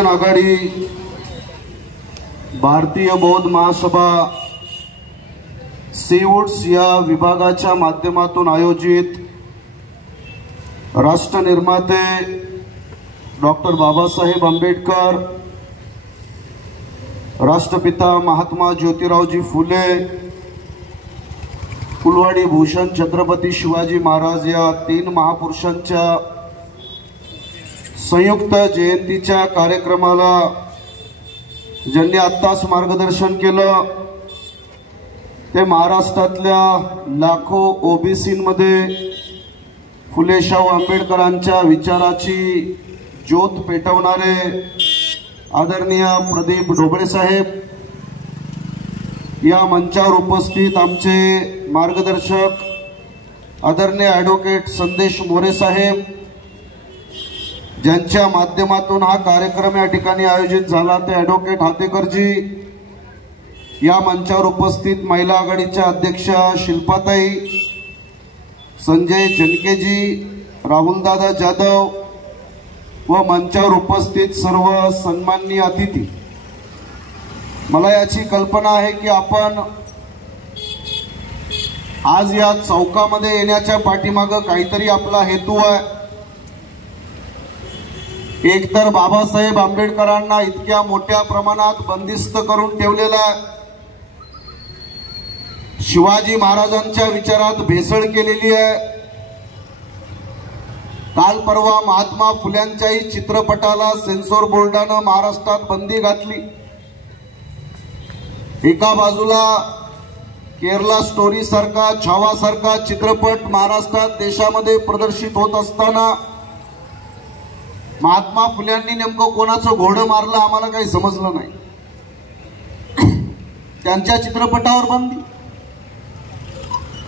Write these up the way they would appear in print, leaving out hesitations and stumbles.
विज्ञान आघाडी भारतीय बौद्ध महासभा सीवूड्स या विभागाच्या माध्यमातून आयोजित राष्ट्र निर्माते डॉक्टर बाबासाहेब आंबेडकर, राष्ट्रपिता महात्मा ज्योतिरावजी फुले, कुलवाडी भूषण छत्रपती शिवाजी महाराज या तीन महापुरुषांच्या संयुक्त जयंतीच्या कार्यक्रमाला ज्यांनी आत्ताच मार्गदर्शन केलं ते महाराष्ट्रातल्या लाखो ओबीसींमध्ये फुले शाहू आंबेडकरांच्या विचाराची ज्योत पेटवणारे आदरणीय प्रदीप ढोबळे साहेब, या मंचावर उपस्थित आमचे मार्गदर्शक आदरणीय ॲडव्होकेट संदेश मोरे साहेब, ज्यांच्या माध्यमातून हा कार्यक्रम या ठिकाणी आयोजित झाला ते ॲडव्होकेट हातेकरजी, या मंचावर उपस्थित महिला आघाडीच्या अध्यक्षा शिल्पाताई, संजय जनकेजी, राहुलदादा जाधव व मंचावर उपस्थित सर्व सन्माननीय अतिथी। मला याची कल्पना आहे की आपण आज या चौकामध्ये येण्याच्या पाठीमागे काहीतरी आपला हेतू आहे। एकतर बाबासाहेब आंबेडकरांना इतक्या मोठ्या प्रमाणात बंदिस्त करून ठेवलेला आहे, शिवाजी महाराजांच्या विचारात भेसळ केलेली आहे। काल परवा महात्मा फुल्यांच्याही चित्रपटाला सेन्सॉर बोर्डाने महाराष्ट्रात बंदी घातली। एका बाजूला केरला स्टोरी सारखा छावा सारखा चित्रपट महाराष्ट्रात देशामध्ये प्रदर्शित होत असताना महात्मा फुल्यांनी नेमकं कोणाचं घोडं मारलं आम्हाला काही समजलं नाही। त्यांच्या चित्रपटावर बंदी,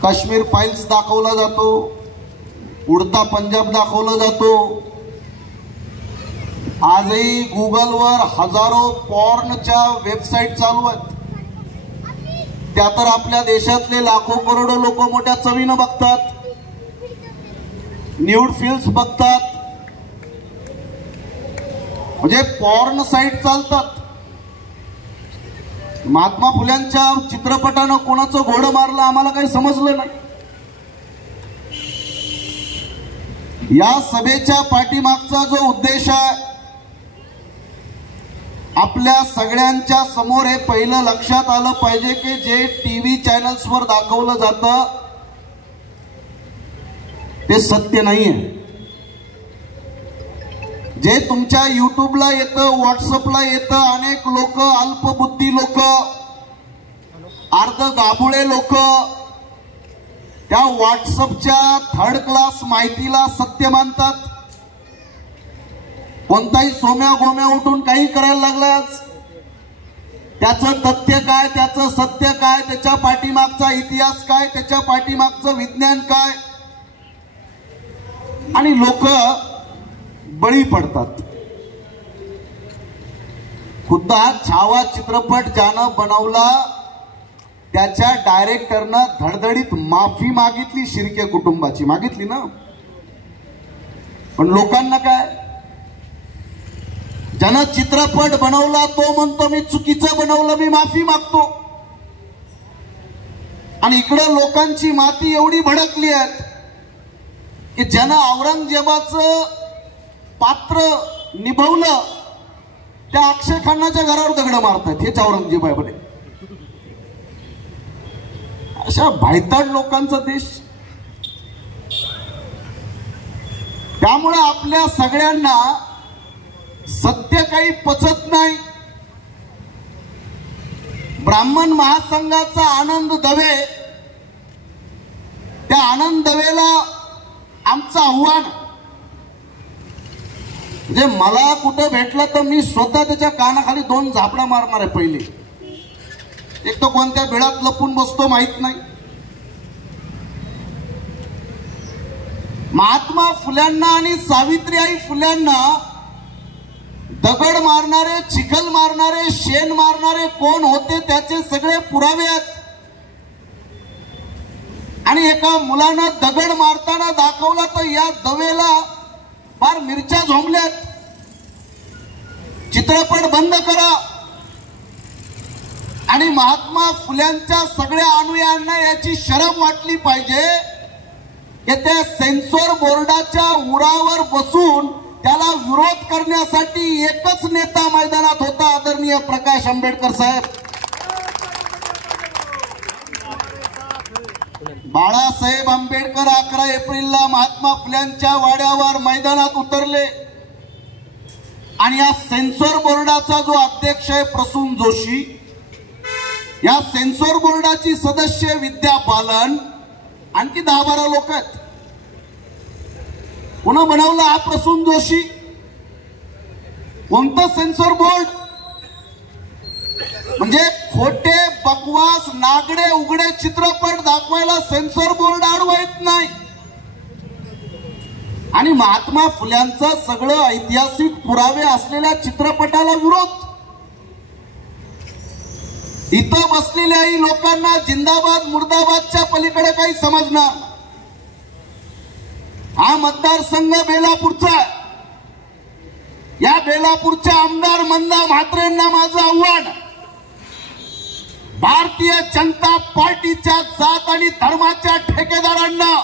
काश्मीर फाइल्स दाखवला जातो, उडता पंजाब दाखवला जातो। आजही गुगलवर हजारो पॉर्नच्या वेबसाईट चालू आहेत, त्या तर आपल्या देशातले लाखो करोडो लोक मोठ्या चवीनं बघतात, न्यूड फिल्म्स बघतात, म्हणजे पॉर्न साईट चालतात। महात्मा फुल्यांच्या चित्रपटानं कोणाचं घोडं मारलं आम्हाला काही समजलं नाही। या सभेच्या पाठीमागचा जो उद्देश आहे, आपल्या सगळ्यांच्या समोर हे पहिलं लक्षात आलं पाहिजे की जे टीव्ही चॅनल्सवर दाखवलं जातं ते सत्य नाहीये। जे तुमच्या युट्यूबला येतं, व्हॉट्सअपला येतं, अनेक लोक, अल्पबुद्धी लोक, अर्ध गाबुळे लोक त्या व्हॉट्सअपच्या थर्ड क्लास माहितीला सत्य मानतात। कोणताही सोम्या गोम्या उठून काही करायला लागलाय, त्याचं तथ्य काय, त्याचं सत्य काय, त्याच्या पाठीमागचा इतिहास काय, त्याच्या पाठीमागचं विज्ञान काय, आणि लोक बळी पडतात। खुद्द हा छावा चित्रपट ज्यानं बनवला त्याच्या डायरेक्टरनं धडधडीत माफी मागितली, शिर्के कुटुंबाची मागितली ना, पण लोकांना काय, ज्यानं चित्रपट बनवला तो म्हणतो मी चुकीचं बनवलं, मी माफी मागतो, आणि इकडं लोकांची माती एवढी भडकली आहे की ज्यानं औरंगजेबाचं पात्र निभवलं त्या अक्षय खानाच्या घरावर दगड मारतात, हेच औरंगजेब आहे बरे। अशा भायताड लोकांचा देश। त्यामुळे आपल्या सगळ्यांना सत्य काही पचत नाही। ब्राह्मण महासंघाचा आनंद दवे, त्या आनंद दवेला आमचं आव्हान, म्हणजे मला कुठं भेटलं तर मी स्वतः त्याच्या कानाखाली 2 झापडा मारणार आहे। पहिले एक तो कोणत्या बिळात लपून बसतो माहित नाही। महात्मा फुल्यांना आणि सावित्रीबाई फुल्यांना दगड मारणारे, चिखल मारणारे, शेण मारणारे कोण होते त्याचे सगळे पुरावे आहेत, आणि एका मुलानं दगड मारताना दाखवला तर या दवेला फार मिरच्या झोंबल्यात। चित्रपट बंद करा आणि महात्मा फुल्यांच्या सगळ्या अनुयायांना याची शरम वाटली पाहिजे की त्या सेन्सॉर बोर्डाच्या उरावर बसून त्याला विरोध करण्यासाठी एकच नेता मैदानात होता, आदरणीय प्रकाश आंबेडकर साहेब. बाळासाहेब आंबेडकर 11 एप्रिलला महात्मा फुल्यांच्या वाड्यावर मैदानात उतरले आणि या सेन्सॉर बोर्डाचा जो अध्यक्ष आहे प्रसून जोशी, या सेन्सॉर बोर्डाची सदस्य विद्या बालन, आणखी 10-12 लोक आहेत. कोण बनवला हा प्रसून जोशी? कोणतं सेन्सॉर बोर्ड? म्हणजे खोटे बकवास नागडे उघडे चित्रपट दाखवायला सेन्सॉर बोर्ड अडवायत नाही. आणि महात्मा फुल्यांचं सगळं ऐतिहासिक पुरावे असलेल्या चित्रपटाला विरोध. इथं बसलेल्याही लोकांना जिंदाबाद मुर्दाबादच्या पलीकडे काही समजणार. हा मतदारसंघ बेलापूरचा. या बेलापूरच्या आमदार मंदा म्हात्रेंना माझं आव्हान, भारतीय जनता पार्टीच्या जात आणि धर्माच्या ठेकेदारांना,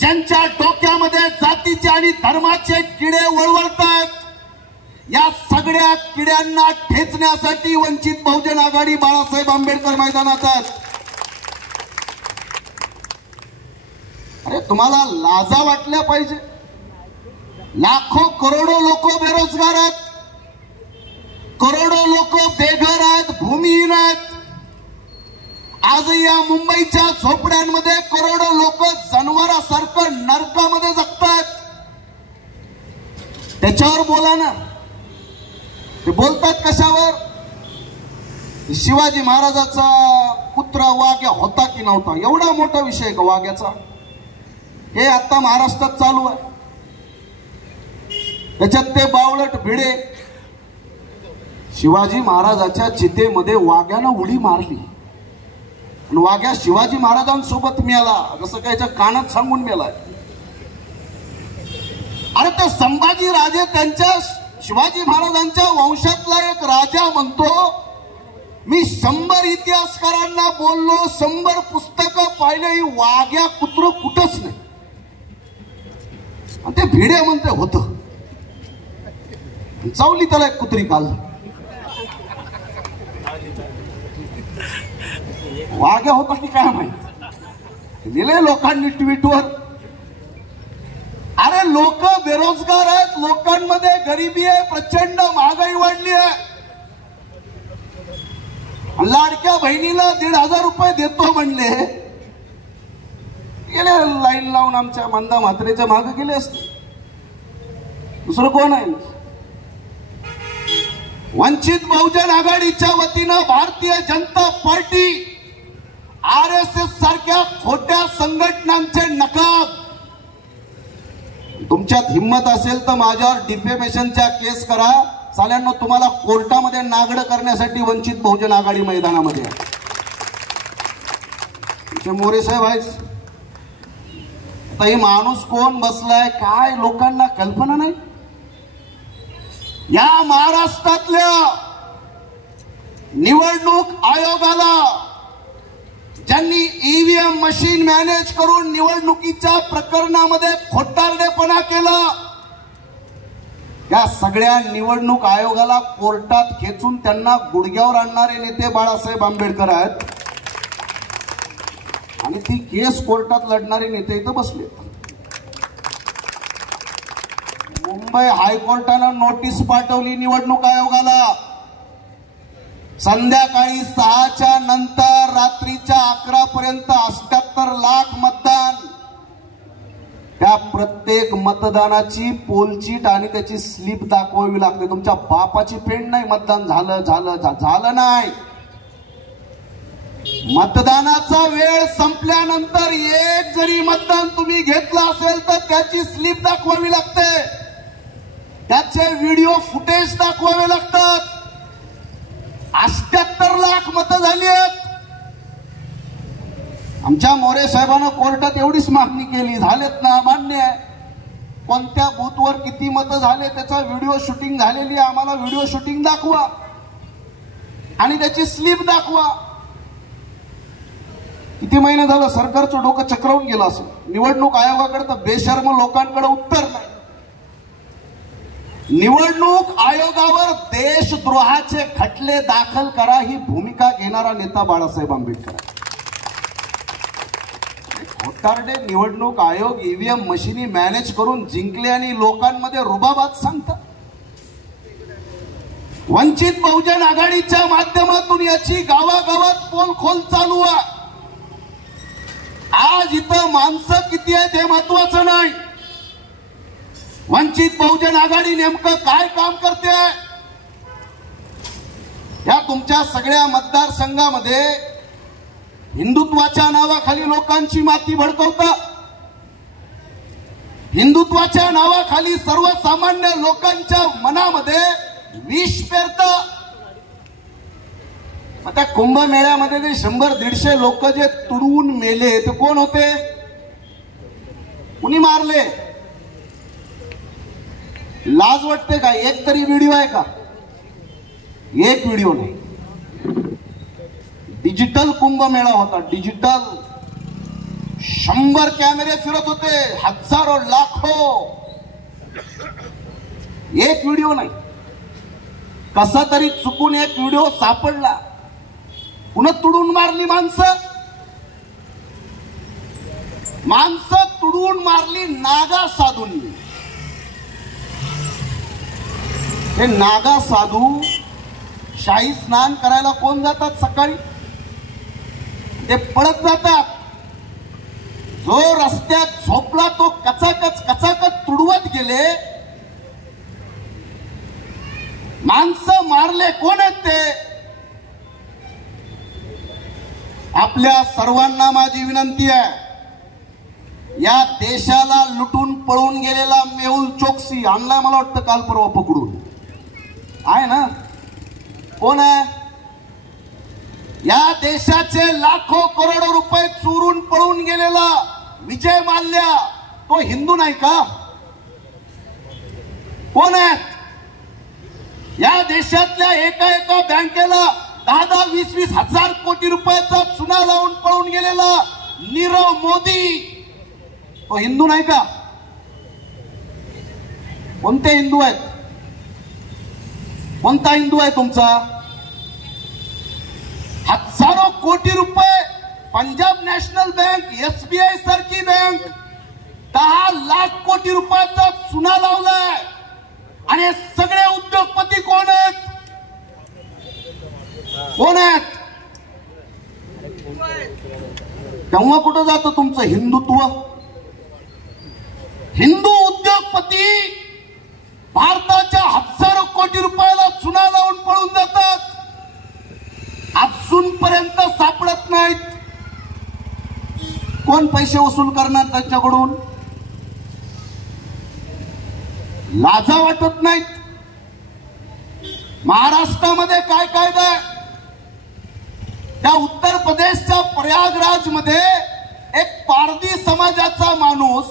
ज्यांच्या डोक्यामध्ये जातीचे आणि धर्माचे किडे वळवळतात, या सगळ्या किड्यांना ठेचण्यासाठी वंचित बहुजन आघाडी बाळासाहेब आंबेडकर मैदानात आहेत. अरे तुम्हाला लाजा वाटल्या पाहिजे. लाखो करोडो लोक बेरोजगार आहेत, करोडो लोक बेघर आहेत, भूमिहीन आहेत. आज या मुंबईच्या झोपड्यांमध्ये करोडो लोक जनावरासारखं नरकामध्ये जगतात. त्याच्यावर बोला ना. ते बोलतात कशावर? शिवाजी महाराजाचा पुत्र वाघ्या होता की नव्हता, एवढा मोठा विषय का वाघ्याचा? हे आता महाराष्ट्रात चालू आहे. त्याच्यात ते बावळट भिडे, शिवाजी महाराजाच्या चितेमध्ये वाघ्यानं उडी मारली आणि वाघ्या शिवाजी महाराजांसोबत मेला, जसं कायच्या कानात सांगून मेलाय. अरे ते संभाजी राजे त्यांच्या शिवाजी महाराजांच्या वंशातला एक राजा म्हणतो, मी 100 इतिहासकारांना बोललो, 100 पुस्तकं पाहिली, वाघ्या कुत्र कुठंच नाही. आणि ते भिडे म्हणते होतं. चावली त्याला एक कुत्री काल. वाघ्या होता की काय माहित, दिले लोकांनी ट्विटवर. अरे लोक बेरोजगार आहेत, लोकांमध्ये गरिबी आहे, प्रचंड महागाई वाढली आहे. लाडक्या बहिणीला 1,500 रुपये देतो म्हणले, गेले लाईन लावून आमच्या मंदा म्हात्रेच्या मागे गेले असते. दुसरं कोण आहे? वंचित बहुजन आघाडीच्या वतीनं भारतीय जनता पार्टी, RSS सारख्या खोट्या संघटनांचे नकाब. तुमच्यात हिम्मत असेल तर माझ्यावर डिफेमेशनच्या केस करा. साल्यांना तुम्हाला कोर्टामध्ये नागड करण्यासाठी वंचित बहुजन आघाडी मैदानामध्ये आहे. मोरे साहेब आहेत. ही माणूस कोण बसलाय काय लोकांना कल्पना नाही. या महाराष्ट्रातल्या निवडणूक आयोगाला ज्यांनी EVM मशीन मॅनेज करून निवडणुकीच्या प्रकरणामध्ये खोटारडेपणा केला, या सगळ्या निवडणूक आयोगाला कोर्टात खेचून त्यांना गुडघ्यावर आणणारे नेते बाळासाहेब आंबेडकर आहेत. आणि ती केस कोर्टात लढणारे नेते इथं बसले. मुंबई हायकोर्टानं नोटीस पाठवली निवडणूक आयोगाला. संध्याकाळी 6च्या नंतर रात्रीच्या 11 पर्यंत 78 लाख मतदान. त्या प्रत्येक मतदानाची पोलचीट आणि त्याची स्लिप दाखवावी लागते. तुमच्या बापाची पेंड नाही मतदान झालं नाही. मतदानाचा वेळ संपल्यानंतर एक जरी मतदान तुम्ही घेतलं असेल तर त्याची स्लिप दाखवावी लागते, त्याचे व्हिडिओ फुटेज दाखवावे लागतात. 78 लाख मतं झाली आहेत. आमच्या मोरे साहेबांना कोर्टात एवढीच मागणी केली, झालेत ना, मान्य आहे. कोणत्या बूथवर किती मतं झाले त्याचा व्हिडिओ शूटिंग झालेली, आम्हाला व्हिडिओ शूटिंग दाखवा आणि त्याची स्लिप दाखवा. किती महिने झालं सरकारचं डोकं चक्रावून गेलं असं. निवडणूक आयोगाकडे तर बेशर्म लोकांकडे उत्तर नाही. निवडणूक आयोगावर देशद्रोहाचे खटले दाखल करा ही भूमिका घेणारा नेता बाळासाहेब आंबेडकर. खोटारडे निवडणूक आयोग ईव्हीएम मशिनी मॅनेज करून जिंकले आणि लोकांमध्ये रुबाबात सांगतात. वंचित बहुजन आघाडीच्या माध्यमातून याची गावागावात पोलखोल चालू आहे. आज इथं माणसं किती आहेत हे महत्वाचं नाही, वंचित बहुजन आघाडी नेमकं काय काम करते. या तुमच्या सगळ्या मतदारसंघामध्ये हिंदुत्वाच्या नावाखाली लोकांची माती भडकवतात. हिंदुत्वाच्या नावाखाली सर्वसामान्य लोकांच्या मनामध्ये विष पेरतात. आता कुंभमेळ्यामध्ये जे 100-150 लोक जे तुडवून मेले ते कोण होते, कुणी मारले? लाज वाटते का? एक तरी व्हिडिओ आहे का? एक व्हिडिओ नाही. डिजिटल कुंभमेळा होता, डिजिटल. 100 कॅमेरे फिरत होते, हजारो लाखो. एक व्हिडिओ नाही. कसा तरी चुकून एक व्हिडिओ सापडला, पुन्हा तुडून मारली माणसं. माणसं तुडून मारली नागा साधूंनी. हे नागा साधू शाही स्नान करायला कोण जातात सकाळी? ते पळत जातात. जो रस्त्यात झोपला तो कचाकच तुडवत गेले. माणसं मारले कोण आहेत ते? आपल्या सर्वांना माझी विनंती आहे, या देशाला लुटून पळून गेलेला मेहुल चोक्सी आणला मला वाटतं काल परवा पकडून, आहे ना? कोण आहे? या देशाचे लाखो करोडो रुपये चोरून पळून गेलेला विजय माल्या, तो हिंदू नाही का? कोण आहे? या देशातल्या एका बँकेला 10-20 हजार कोटी रुपयाचा चुना लावून पळून गेलेला नीरव मोदी, तो हिंदू नाही का? कोणते हिंदू आहेत? कोणता हिंदू आहे तुमचा? हजारो कोटी रुपये पंजाब नॅशनल बँक, SBI सारखी बँक 10 लाख कोटी रुपयाचा चुना लावलाय. आणि सगळे उद्योगपती कोण आहेत? कोण आहेत? तेव्हा कुठं जातं तुमचं हिंदुत्व? हिंदू उद्योगपती भारताच्या हजारो कोटी रुपयाला चुना लावून पळून जातात, अजूनपर्यंत सापडत नाहीत. कोण पैसे वसूल करणार त्यांच्याकडून? लाजा वाटत नाहीत. महाराष्ट्रामध्ये काय कायदा आहे? त्या उत्तर प्रदेशच्या प्रयागराज मध्ये एक पारधी समाजाचा माणूस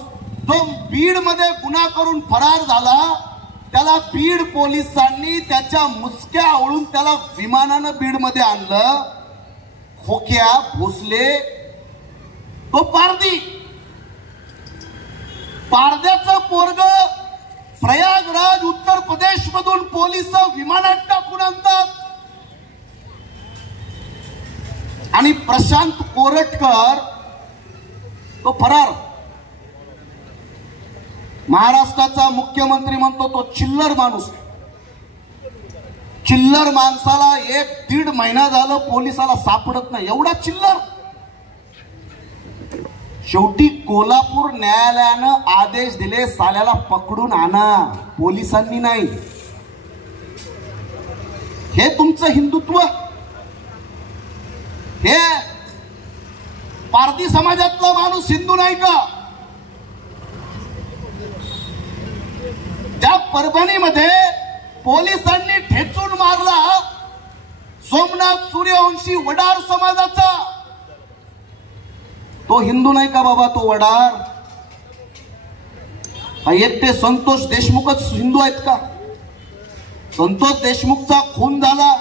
जो बीड मध्ये गुन्हा करून फरार झाला, त्याला बीड पोलिसांनी त्याच्या मुसक्या आवळून त्याला विमानानं बीड मध्ये आणलं. खोक्या भोसले तो पारधी. पारध्याचं पोरग प्रयागराज उत्तर प्रदेश मधून पोलिस विमानात टाकून आणतात. आणि प्रशांत कोरटकर तो फरार. महाराष्ट्राचा मुख्यमंत्री म्हणतो तो चिल्लर माणूस. चिल्लर माणसाला 1-1.5 महिना झालं पोलिसाला सापडत नाही, एवढा चिल्लर. शेवटी कोल्हापूर न्यायालयानं आदेश दिले, साल्याला पकडून आणा, पोलिसांनी नाही. हे तुमचं हिंदुत्व? हे पारधी समाजातला माणूस हिंदू नाही का? ज्या परभणीमध्ये पोलिसांनी ठेचून मारला सोमनाथ सूर्यवंशी वडार समाजाचा, तो हिंदू नाही का बाबा? तो वडार एकटे संतोष देशमुखच हिंदू आहेत का? संतोष देशमुखचा खून झाला,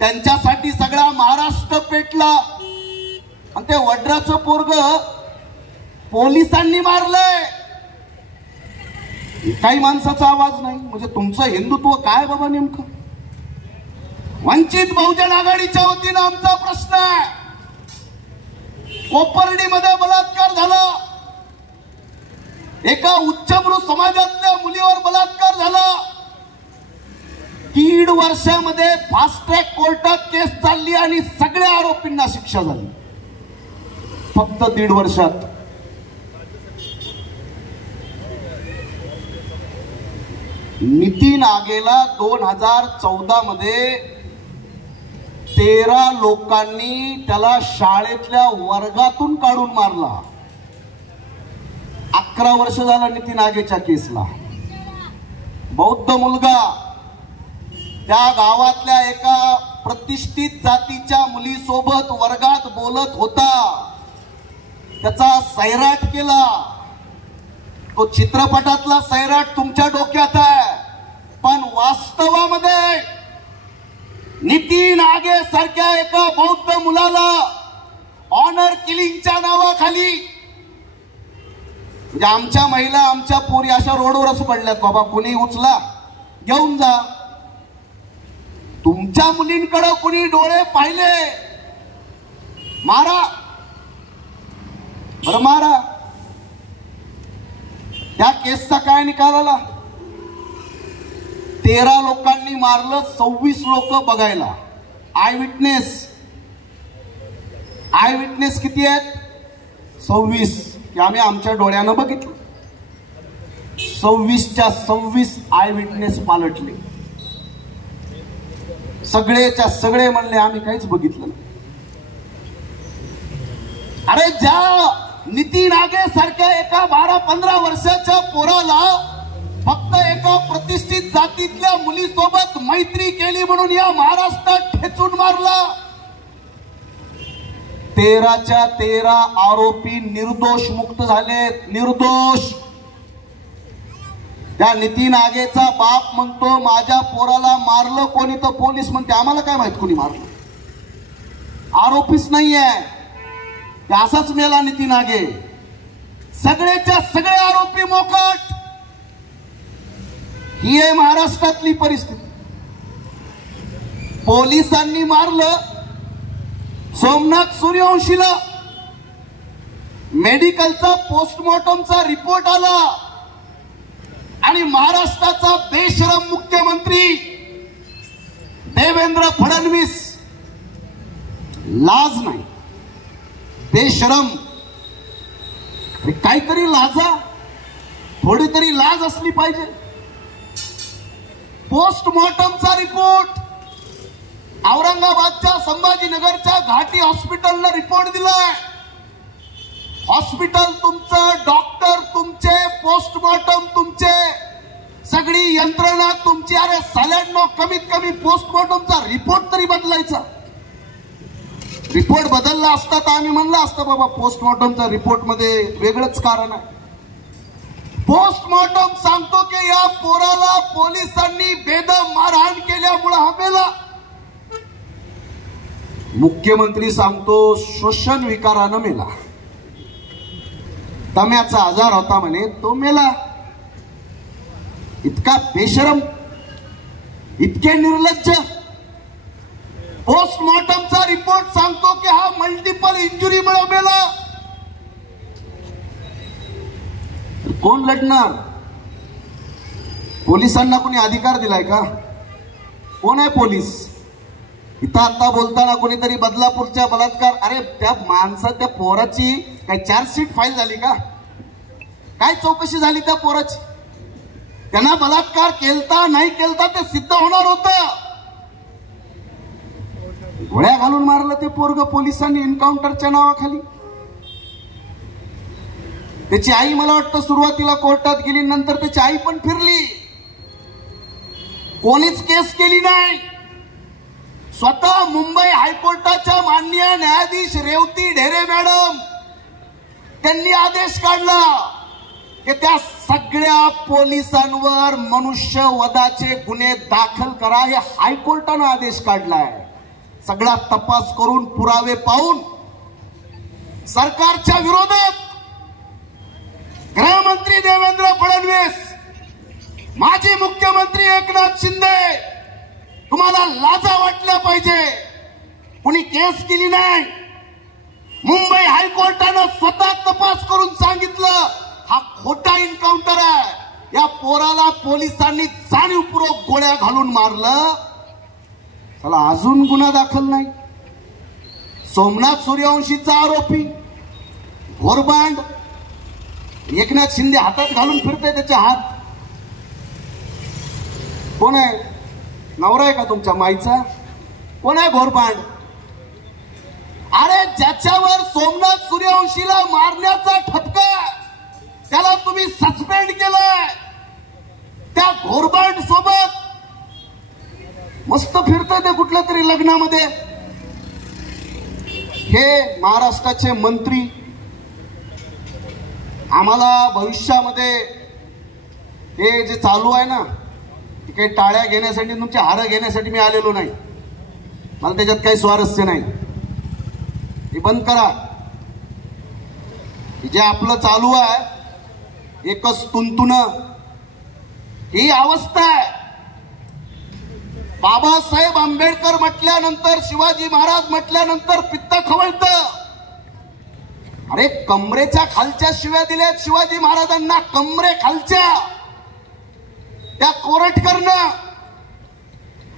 त्यांच्यासाठी सगळा महाराष्ट्र पेटला, आणि ते वड्राचं पोरग पोलिसांनी मारलंय. काही माणसाचा आवाज नाही. म्हणजे तुमचं हिंदुत्व काय बाबा नेमकं? वंचित बहुजन आघाडीच्या वतीनं आमचा प्रश्न आहे. कोपर्डीमध्ये बलात्कार झाला, एका उच्चभ्रू समाजातल्या मुलीवर बलात्कार झाला. 1.5 वर्षामध्ये फास्ट ट्रॅक कोर्टात केस चालली आणि सगळ्या आरोपींना शिक्षा झाली. फक्त 1.5 वर्षात. नितीन आगेला 2014 मध्ये 13 लोकांनी त्याला शाळेतल्या वर्गातून काढून मारला. 11 वर्ष झाला नितीन आगेच्या केसला. बौद्ध मुलगा त्या गावातल्या एका प्रतिष्ठित जातीच्या मुलीसोबत वर्गात बोलत होता, त्याचा सैराट केला. तो चित्रपटातला सैराट तुमच्या डोक्यात आहे, पण वास्तवामध्ये नितीन आगे सारख्या एका बौद्ध मुलाला ऑनर किलिंगच्या नावाखाली, म्हणजे आमच्या महिला आमच्या पोरी अशा रोडवरच पडल्यात बाबा, कुणी उचला घेऊन जा. तुमच्या मुलींकडे कुणी डोळे पाहिले, मारा बरं मारा. त्या केसचा काय निकाल आला? 13 लोकांनी मारलं, 26 लोक बघायला. आय विटनेस किती आहेत? 26. की आम्ही आमच्या डोळ्यानं बघितलं. 26च्या 26 आय विटनेस पालटले. सगळेच्या सगळे म्हणले आम्ही काहीच बघितलं नाही. अरे ज्या नितीन आगे सारख्या एका 12-15 वर्षाच्या पोराला फक्त एका प्रतिष्ठित जातीतल्या मुलीसोबत मैत्री केली म्हणून या महाराष्ट्रात ठेचून मारला. 13च्या 13 आरोपी निर्दोष मुक्त झालेत. निर्दोष. त्या नितीन आगेचा बाप म्हणतो माझ्या पोराला मारलं कोणी, तर पोलीस म्हणते आम्हाला काय माहित कोणी मारलं, आरोपीच नाहीये. असाच मेला नितीन आगे. सगळेच्या सगळे आरोपी मोकाट. ही आहे महाराष्ट्रातली परिस्थिती. पोलिसांनी मारलं सोमनाथ सूर्यवंशीला. मेडिकलचा पोस्टमॉर्टमचा रिपोर्ट आला आणि महाराष्ट्राचा बेशरम मुख्यमंत्री देवेंद्र फडणवीस, लाज नाही, बेशरम. काहीतरी लाजा, थोडी तरी लाज असली पाहिजे. पोस्टमॉर्टमचा रिपोर्ट औरंगाबादच्या संभाजीनगरच्या घाटी हॉस्पिटलला रिपोर्ट दिलाय. हॉस्पिटल तुमचं, डॉक्टर तुमचे, पोस्टमॉर्टम तुमचे, सगळी यंत्रणा तुमची. अरे साल्यांनो, कमीत कमी पोस्टमॉर्टमचा रिपोर्ट तरी बदलायचा. रिपोर्ट बदलला असता तर आम्ही म्हणलं असतं बाबा पोस्टमॉर्टमच्या रिपोर्ट मध्ये वेगळंच कारण आहे. पोस्टमॉर्टम सांगतो की या पोराला पोलिसांनी बेदम मारहाण केल्यामुळे हा मेला. मुख्यमंत्री सांगतो श्वसन विकारानं मेला, दम्याचा आजार होता म्हणे, तो मेला. इतका बेशरम, इतके निर्लज्ज. पोस्टमॉर्टमचा रिपोर्ट सांगतो की हा मल्टिपल इंजुरीमुळे मेला. कोण लढणार? पोलिसांना कोणी अधिकार दिलाय का? कोण आहे पोलीस? इथं आता बोलताना कोणीतरी बदलापूरच्या बलात्कार, अरे त्या माणसा, त्या पोराची काय चार्जशीट फाईल झाली का? काय चौकशी झाली त्या पोराची? त्यांना बलात्कार केलता नाही केलता ते सिद्ध होणार होतं. गोळ्या घालून मारलं ते पोरग पोलिसांनी एन्काउंटरच्या नावाखाली. त्याची आई मला वाटतं सुरुवातीला कोर्टात गेली, नंतर त्याची आई पण फिरली. कोणीच केस केली नाही. स्वतः मुंबई हायकोर्टाच्या माननीय न्यायाधीश रेवती ढेरे मॅडम त्यांनी आदेश काढला की त्या सगळ्या पोलिसांवर मनुष्यवधाचे गुन्हे दाखल करा, हे हायकोर्टाने आदेश काढलाय। सगळा तपास करून पुरावे पाहून सरकारच्या विरोधात गृहमंत्री देवेंद्र फडणवीस, माजी मुख्यमंत्री एकनाथ शिंदे, तुम्हाला लाजा वाटल्या पाहिजे। कुणी केस केली नाही, मुंबई हायकोर्टाने स्वतः तपास करून सांगितलं हा खोटा एन्काउंटर आहे। या पोराला पोलिसांनी जाणीवपूर्वक गोळ्या घालून मारलं, चला अजून गुन्हा दाखल नाही। सोमनाथ सूर्यवंशीचा आरोपी घोरबांड, एकनाथ शिंदे हातात घालून फिरते त्याचे हात। कोण आहे? नवरा आहे का तुमच्या माईचा? कोण आहे घोरबांड? अरे ज्याच्यावर सोमनाथ सूर्यवंशीला मारण्याचा ठपका, त्याला तुम्ही सस्पेंड केलंय, त्या घोरबांड सोबत मस्त फिरतंय ते कुठल्या तरी लग्नामध्ये। हे महाराष्ट्राचे मंत्री, आम्हाला भविष्यामध्ये हे जे चालू आहे ना, काही टाळ्या घेण्यासाठी तुमचे हार घेण्यासाठी मी आलेलो नाही, मला त्याच्यात काही स्वारस्य नाही, हे बंद करा। जे आपलं चालू आहे एकच तुंतुन, ही अवस्था आहे। बाबासाहेब आंबेडकर म्हटल्यानंतर, शिवाजी महाराज म्हटल्यानंतर पित्त खवळतं। अरे कमरेच्या खालच्या शिव्या दिल्यात शिवाजी महाराजांना, कमरे खालच्या, त्या कोरटकरनं,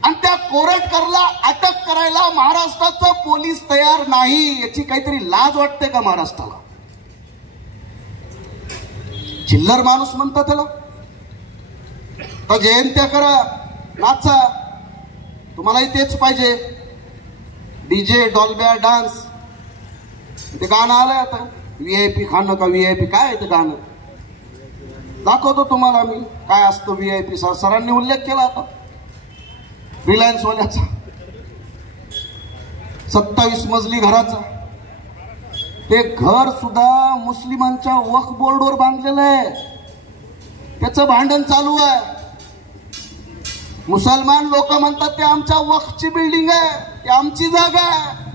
आणि त्या कोरटकरला अटक करायला महाराष्ट्राचं पोलीस तयार नाही। याची काहीतरी लाज वाटते का महाराष्ट्राला? चिल्लर माणूस म्हणतात त्याला। तर जयंत्या करा, नाचा, तुम्हालाही तेच पाहिजे, डीजे डॉल्ब्या डान्स। ते गाणं आलंय आता, व्हीआयपी खाणं का व्हीआयपी, काय आहे ते गाणं? दाखवतो तुम्हाला मी काय असतं व्हीआयपी। सरांनी उल्लेख केला आता रिलायन्स वाल्याचा, 27 मजली घराचा। ते घर सुद्धा मुस्लिमांच्या वक्फ बोर्डवर बांधलेलं आहे, त्याचं भांडण चालू आहे। मुसलमान लोक म्हणतात ते आमच्या वक्फची बिल्डिंग आहे, ती आमची जागा आहे,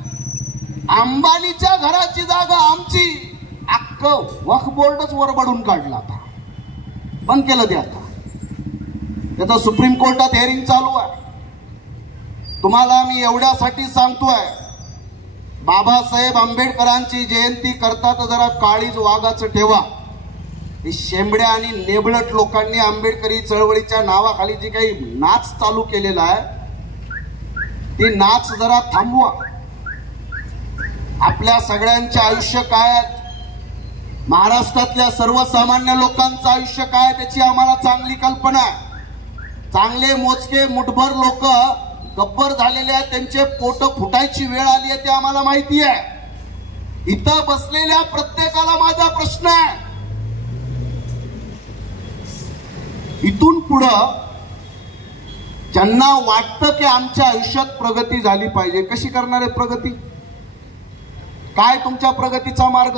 अंबानीच्या घराची जागा आमची। अख्खं वक्फ बोर्डच वरबडून काढला, आता बंद केलं ते। आता त्याचं सुप्रीम कोर्टात हिअरिंग चालू आहे। तुम्हाला मी एवढ्यासाठी सांगतोय, बाबासाहेब आंबेडकरांची जयंती करता तर जरा काळीज वाघाचं ठेवा। हे शेंबड्या आणि नेबळट लोकांनी आंबेडकरी चळवळीच्या नावाखाली जी काही नाच चालू केलेला आहे, ती नाच जरा थांबवा। आपल्या सगळ्यांचे आयुष्य काय आहे, महाराष्ट्रातल्या सर्वसामान्य लोकांचं आयुष्य काय त्याची आम्हाला चांगली कल्पना आहे। चांगले मोजके मुठभर लोक गब्बर झालेले आहेत, त्यांचे पोट फुटायची वेळ आली आहे ते आम्हाला माहिती आहे। इथं बसलेल्या प्रत्येकाला माझा प्रश्न आहे, इथून पुढं ज्यांना वाटतं की आमच्या आयुष्यात प्रगती झाली पाहिजे, कशी करणार आहे प्रगती? काय तुमच्या प्रगतीचा मार्ग?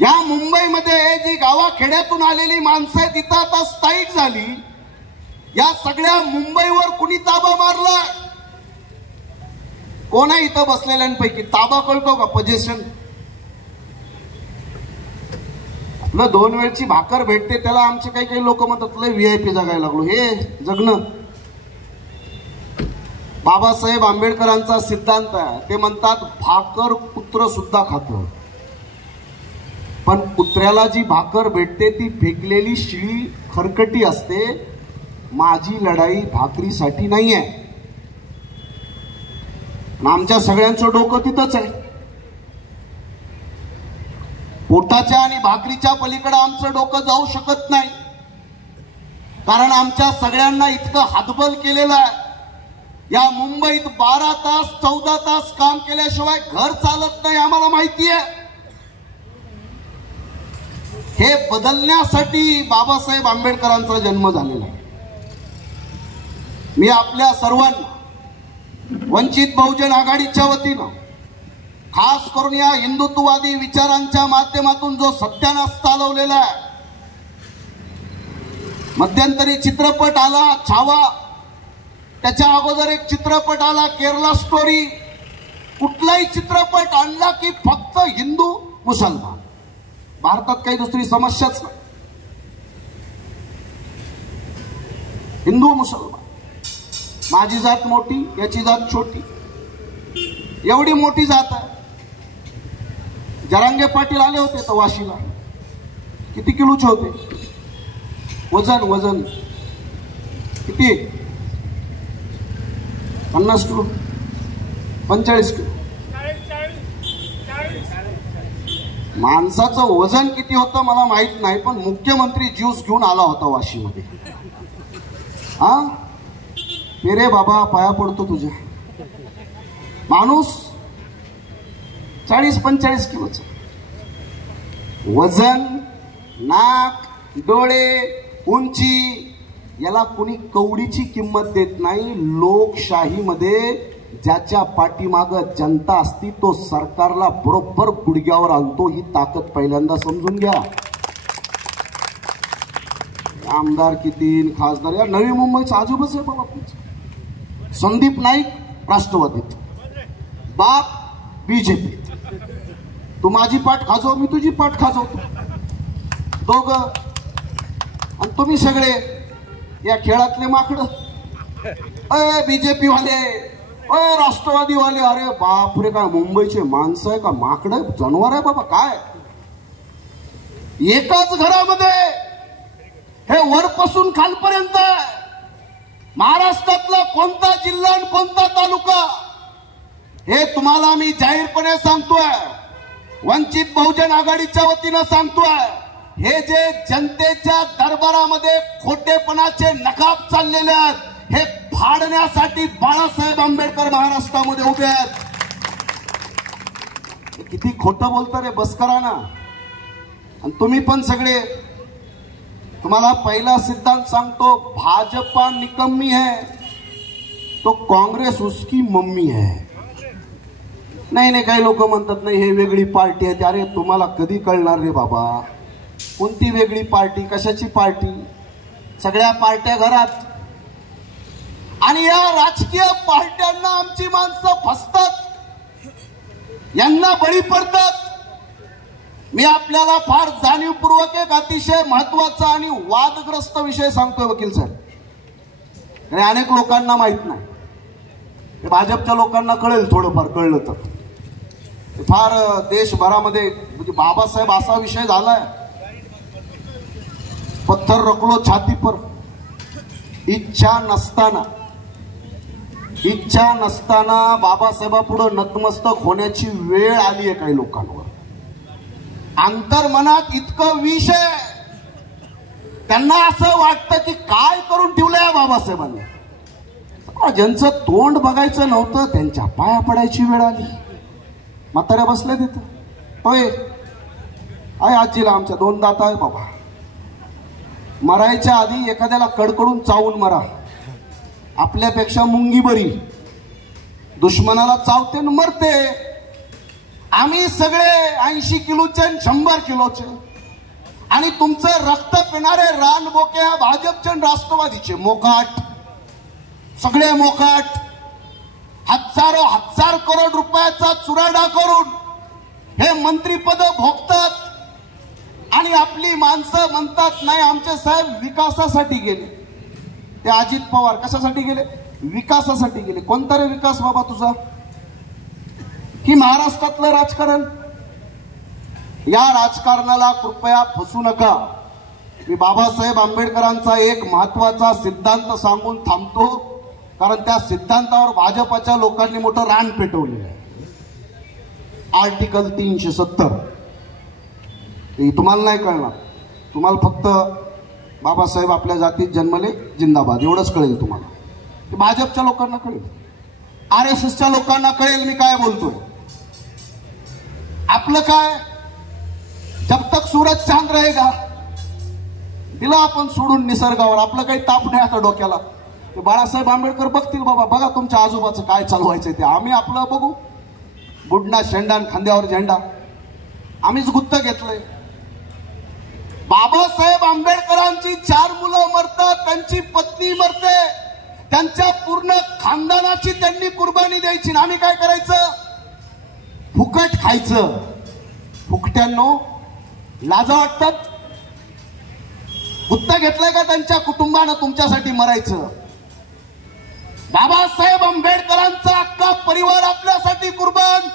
या मुंबईमध्ये जी गावाखेड्यातून आलेली माणसं आहेत, तिथं आता स्थायिक झाली, या सगळ्या मुंबईवर कुणी ताबा मारला? कोण आहे इथं बसलेल्यांपैकी? ताबा कळतो का? पोझिशन, आपलं 2 वेळची भाकर भेटते त्याला आमचे काही काही लोक म्हणतात लय व्हीआयपी जगायला लागलो। हे जगणं बाबासाहेब आंबेडकरांचा सिद्धांत आहे। ते म्हणतात भाकर कुत्र सुद्धा खातं, पण कुत्र्याला जी भाकर भेटते ती फेकलेली शिळी खरकटी असते। माझी लढाई भाकरीसाठी नाही आहे, आमच्या सगळ्यांचं डोकं तिथंच आहे। पोटाच्या आणि भाकरीच्या पलीकडे आमचं डोकं जाऊ शकत नाही, कारण आमच्या सगळ्यांना इतकं हातबल केलेलं आहे। या मुंबईत 12 तास 14 तास काम केल्याशिवाय घर चालत नाही, आम्हाला माहिती आहे। हे बदलण्यासाठी बाबासाहेब आंबेडकरांचा जन्म झालेला आहे। मी आपल्या सर्वांना वंचित बहुजन आघाडीच्या वतीनं खास करून या हिंदुत्ववादी विचारांच्या माध्यमातून जो सत्यानाश चालवलेला आहे, मध्यंतरी चित्रपट आला छावा, त्याच्या अगोदर एक चित्रपट आला केरला स्टोरी, कुठलाही चित्रपट आणला की फक्त हिंदू मुसलमान, भारतात काही दुसरी समस्याच नाही, हिंदू मुसलमान, माझी जात मोठी याची जात छोटी, एवढी मोठी जात आहे. जरांगे पाटील आले होते तर वाशीला, किती किलोचे होते वजन? वजन किती? 50 किलो, 45 किलो. माणसाचं वजन किती होतं मला माहित नाही, पण मुख्यमंत्री ज्यूस घेऊन आला होता वाशीमध्ये. हा रे बाबा, पाया पडतो तुझ्या. माणूस 40-45 किलोच वजन, नाक, डोळे, उंची, याला कुणी कवडीची किंमत देत नाही. लोकशाहीमध्ये ज्याच्या पाठीमाग जनता असती तो सरकारला बरोबर गुडघ्यावर आणतो, ही ताकद पहिल्यांदा समजून घ्या. आमदार किती, खासदार, या नवी मुंबईचा आजूबाच आहे बाबा. संदीप नाईक राष्ट्रवादीत, बाप बीजेपी. तू माझी पाठ खाजव, मी तुझी पाठ खाजवतो, दोघ. आणि तुम्ही सगळे या खेळातले माकड, अय बीजेपी वाले, अय राष्ट्रवादी वाले. अरे बापरे, काय मुंबईचे माणसं आहे का माकड, जनावर आहे बाबा. काय एकाच घरामध्ये हे वरपासून खालपर्यंत महाराष्ट्रातला कोणता जिल्हा आणि कोणता तालुका, हे तुम्हाला मी जाहीरपणे सांगतोय, वंचित बहुजन आघाडीच्या वतीनं सांगतोय. हे जे जनतेच्या दरबारामध्ये खोटेपणाचे नकाब चाललेले आहेत, हे फाडण्यासाठी बाळासाहेब आंबेडकर महाराष्ट्रामध्ये उभे आहेत. किती खोटं बोलता रे, बस करा ना. आणि तुम्ही पण सगळे, तुम्हाला पहिला सिद्धांत सांगतो, भाजपा निकम्मी है तो काँग्रेस उसकी मम्मी है. नाही, काही लोक म्हणतात नाही हे वेगळी पार्टी आहे. अरे तुम्हाला कधी कळणार रे बाबा, कोणती वेगळी पार्टी, कशाची पार्टी? सगळ्या पार्ट्या घरात. आणि या राजकीय पार्ट्यांना आमची माणसं फसतात, यांना बळी पडतात. मी आपल्याला फार जाणीवपूर्वक एक अतिशय महत्वाचा आणि वादग्रस्त विषय सांगतोय वकील साहेब. आणि अनेक लोकांना माहित नाही, भाजपच्या लोकांना कळेल, थोडंफार कळलं तर. फार देशभरामध्ये म्हणजे बाबासाहेब असा विषय झालाय, पत्थर रखलो छाती पर. इच्छा नसताना बाबासाहेबापुढे नतमस्तक होण्याची वेळ आली आहे काही लोकांवर. अंतर्मनात इतकं विष आहे, त्यांना असं वाटतं की काय करून ठेवलंय बाबासाहेबांनी. ज्यांचं तोंड बघायचं नव्हतं त्यांच्या पाया पडायची वेळ आली. म्हाताऱ्या बसल्या तिथं, होय आहे आजीला आमच्या 2 दात आहे बाबा. मरायच्या आधी एखाद्याला कडकडून चावून मरा, आपल्यापेक्षा मुंगी बरी. दुश्मनाला चावते न मरते. आम्ही सगळे 80 किलोचे 100 किलोचे, आणि तुमचं रक्त पिणारे रानबोके हा भाजपचे राष्ट्रवादीचे मोकाट, सगळे मोकाट. हजार करोड रुपयाचा चुराडा करून हे मंत्रीपद भोगतात. आणि आपली माणसं म्हणतात नाही आमचे साहेब विकासासाठी गेले. ते अजित पवार कशासाठी गेले? विकासासाठी गेले. कोणता रे विकास बाबा तुझा? की महाराष्ट्रातलं राजकारण? या राजकारणाला कृपया फसू नका. मी बाबासाहेब आंबेडकरांचा एक महत्वाचा सिद्धांत सांगून थांबतो, कारण त्या सिद्धांतावर भाजपच्या लोकांनी मोठं रान पेटवलेलं आहे. आर्टिकल 370 तुम्हाला नाही कळणार, तुम्हाला फक्त बाबासाहेब आपल्या जातीत जन्मले जिंदाबाद एवढंच कळेल तुम्हाला. भाजपच्या लोकांना कळेल, RSSच्या लोकांना कळेल मी काय बोलतोय. आपलं काय, जब तक सूरज चांद रहेगा, दिला आपण सोडून निसर्गावर, आपलं काही ताप नाही आता डोक्याला. ते बाळासाहेब आंबेडकर बघतील बाबा, बघा तुमच्या आजोबाचं काय चालवायचंय ते, आम्ही आपलं बघू. बुडना शेंडा आणि खांद्यावर झेंडा आम्हीच गुत्त घेतलंय. बाबासाहेब आंबेडकरांची 4 मुलं मरतात, त्यांची पत्नी मरते, त्यांच्या पूर्ण खानदानाची त्यांनी कुर्बानी द्यायची. आम्ही काय करायचं? फुकट खायचं. फुकट्यांनो लाजा वाटतात? गुत्त घेतलंय का त्यांच्या कुटुंबानं तुमच्यासाठी मरायचं? बाबासाहेब आंबेडकरांचा अख्खा परिवार आपल्यासाठी कुर्बान,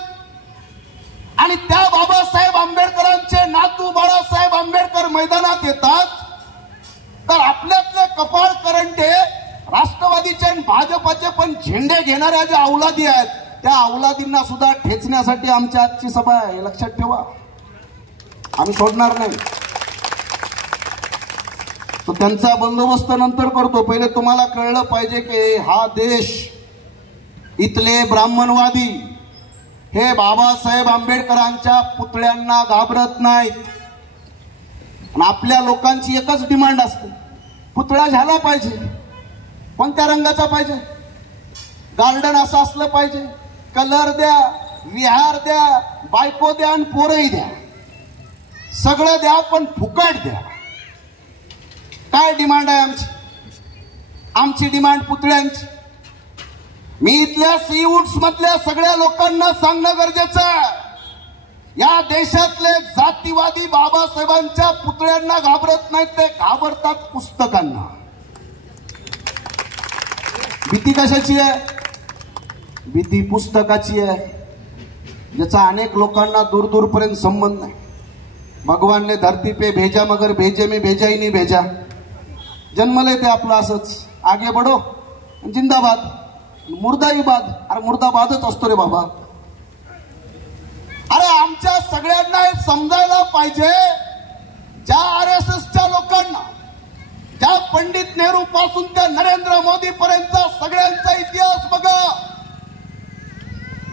आणि त्या बाबासाहेब आंबेडकरांचे नातू बाळासाहेब आंबेडकर मैदानात येतात तर आपल्यातले कपाळ करंटे राष्ट्रवादीचे आणि भाजपचे पण झेंडे घेणाऱ्या ज्या अवलादी आहेत त्या अवलादींना सुद्धा ठेचण्यासाठी आमची आजची सभा आहे. हे लक्षात ठेवा, आम्ही सोडणार नाही. तो त्यांचा बंदोबस्त नंतर करतो. पहिले तुम्हाला कळलं पाहिजे की हा देश, इथले ब्राह्मणवादी हे बाबासाहेब आंबेडकरांच्या पुतळ्यांना घाबरत नाहीत. आणि आपल्या लोकांची एकच डिमांड असते, पुतळा झाला पाहिजे. कोणत्या रंगाचा पाहिजे? गार्डन असं असलं पाहिजे, कलर द्या, विहार द्या, बायको द्या आणि पोरही द्या, सगळं द्या पण फुकट द्या. काय डिमांड आहे आमची? आमची डिमांड पुतळ्यांची. मी इथल्या सीवूड्स मधल्या सगळ्या लोकांना सांगणं गरजेचं आहे, या देशातले जातीवादी बाबासाहेबांच्या पुतळ्यांना घाबरत नाहीत, ते घाबरतात पुस्तकांना. भीती कशाची आहे? भीती पुस्तकाची आहे, ज्याचा अनेक लोकांना दूर दूरपर्यंत संबंध नाही. भगवान ने धरती पे भेजा मगर भेजे में भेजा ही नहीं भेजा. जन्मले ते आपलं असंच, आगे बढो जिंदाबाद, मुर्दाही बाद. अरे मुर्दाबादच असतो रे बाबा. अरे आमच्या सगळ्यांना हे समजायला पाहिजे, ज्या RSSच्या लोकांना, ज्या पंडित नेहरू पासून त्या नरेंद्र मोदी पर्यंतचा सगळ्यांचा इतिहास बघा,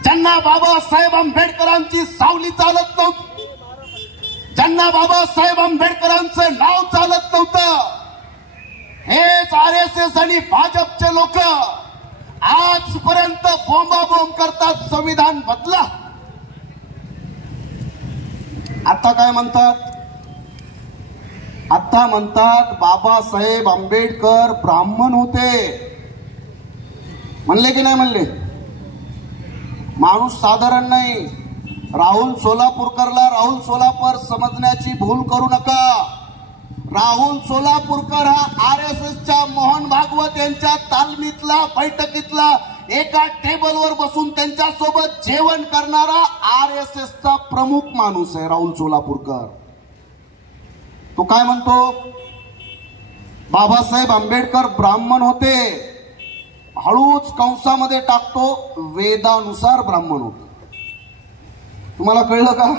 ज्यांना बाबासाहेब आंबेडकरांची सावली चालत नव्हती, ज्यांना बाबासाहेब आंबेडकरांचं नाव चालत नव्हतं, हेच RSS आणि भाजपचे लोक आजपर्यंत बोंबाबोंब करतात, संविधान बदला. आता काय म्हणतात? आता म्हणतात बाबासाहेब आंबेडकर ब्राह्मण होते. म्हणले की नाही म्हणले? माणूस साधारण नाही. राहुल सोलापूरकर समजण्याची भूल करू नका. राहुल सोलापूरकर हा RSSच्या मोहन भागवत यांच्या तालमीतला, बैठकीतला, एका टेबलवर बसून त्यांच्या सोबत जेवण करणारा RSSचा प्रमुख माणूस आहे राहुल सोलापूरकर. तो काय म्हणतो? बाबासाहेब आंबेडकर ब्राह्मण होते. हळूच कंसामध्ये टाकतो, वेदानुसार ब्राह्मण होते. तुम्हाला कळलं का?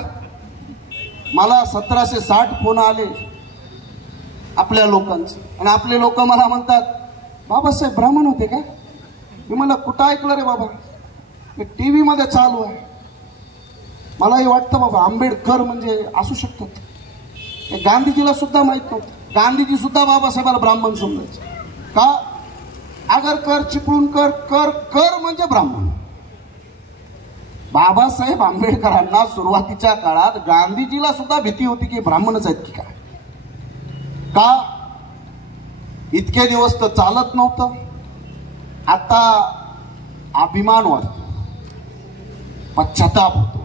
मला 1760 फोन आले आपल्या लोकांचे, आणि आपले लोक मला म्हणतात बाबासाहेब ब्राह्मण होते का? मी मला कुठं ऐकलं रे बाबा? TV मध्ये चालू आहे. मलाही वाटतं बाबा आंबेडकर म्हणजे असू शकतात. गांधीजीला सुद्धा माहित नव्हतं. गांधीजी सुद्धा बाबासाहेबाला ब्राह्मण समजायचे. का? अगर कर चिपळून कर, कर कर म्हणजे ब्राह्मण. बाबासाहेब आंबेडकरांना सुरुवातीच्या काळात गांधीजीला सुद्धा भीती होती की ब्राह्मणच आहेत की काय. का? इतके दिवस तर चालत नव्हतं. आता अभिमान वाटतो, पश्चाताप होतो.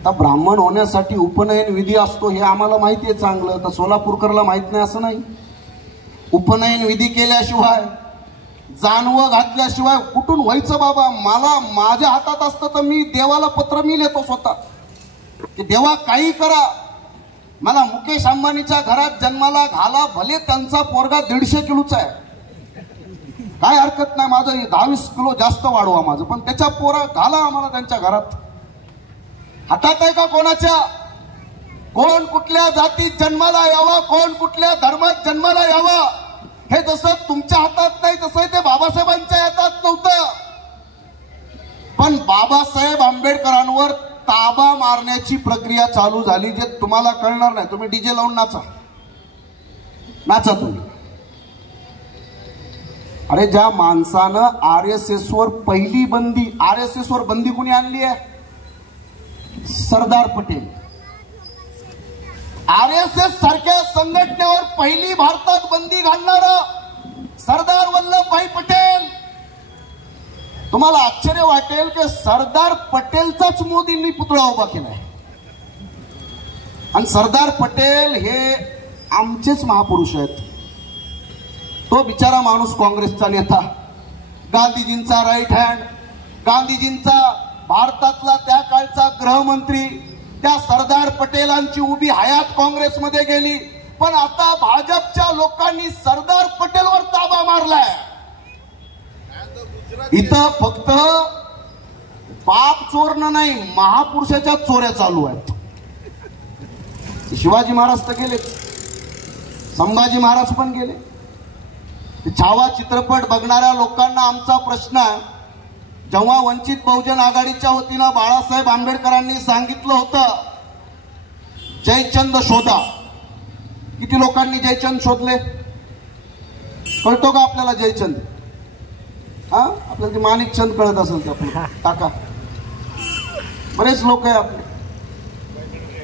आता ब्राह्मण होण्यासाठी उपनयन विधी असतो हे आम्हाला माहिती आहे चांगलं, तर सोलापूरकरला माहित नाही असं नाही. उपनयन विधी केल्याशिवाय, जानवं घातल्याशिवाय कुठून व्हायचं बाबा? मला माझ्या हातात असतं तर मी देवाला पत्र मी लिहितो स्वतः की देवा काही करा, मला मुकेश अंबानीच्या घरात जन्माला घाला, भले त्यांचा पोरगा 150 किलोचा आहे, काय हरकत नाही, माझं 10-20 किलो जास्त वाढवा माझं, पण त्याच्या पोरा घाला आम्हाला त्यांच्या घरात. हातात आहे का कोणाच्या? कोण कुठल्या जातीत जन्माला यावा, कोण कुठल्या धर्मात जन्माला यावा, हे जसं तुमच्या हातात नाही तसं ते बाबासाहेबांच्या हातात नव्हतं. पण बाबासाहेब आंबेडकरांवर ताबा मारण्याची प्रक्रिया चालू झाली, जे तुम्हाला कळणार नाही. तुम्ही डीजे लावून नाचा, नाचा तुम्ही. अरे ज्या माणसानं RSS वर पहिली बंदी, RSS वर बंदी कोणी आणली आहे? सरदार पटेल. RSS सारख्या संघटनेवर पहिली भारतात बंदी घालणारा सरदार वल्लभभाई पटेल. तुम्हाला आश्चर्य वाटेल की सरदार पटेलचाच मोदींनी पुतळा उभा केलाय. आणि सरदार पटेल हे आमचेच महापुरुष आहेत. तो बिचारा माणूस काँग्रेसचा नेता, गांधीजींचा राईट हँड, गांधीजींचा भारतातला त्या काळचा गृहमंत्री. त्या सरदार पटेलांची उभी हयात काँग्रेसमध्ये गेली, पण आता भाजपच्या लोकांनी सरदार पटेलवर ताबा मारलाय. इथं फक्त बाप चोरणं नाही, महापुरुषाच्या चोऱ्या चालू आहेत. शिवाजी महाराज तर गेले, संभाजी महाराज पण गेले. छावा चित्रपट बघणाऱ्या लोकांना आमचा प्रश्न आहे, जेव्हा वंचित बहुजन आघाडीच्या वतीनं बाळासाहेब आंबेडकरांनी सांगितलं होतं जयचंद शोधा, किती लोकांनी जयचंद शोधले? कळतो का आपल्याला जयचंद? आपल्याला ते माणिकचंद कळत असेल ते आपलं टाका. बरेच लोक आहे आपले.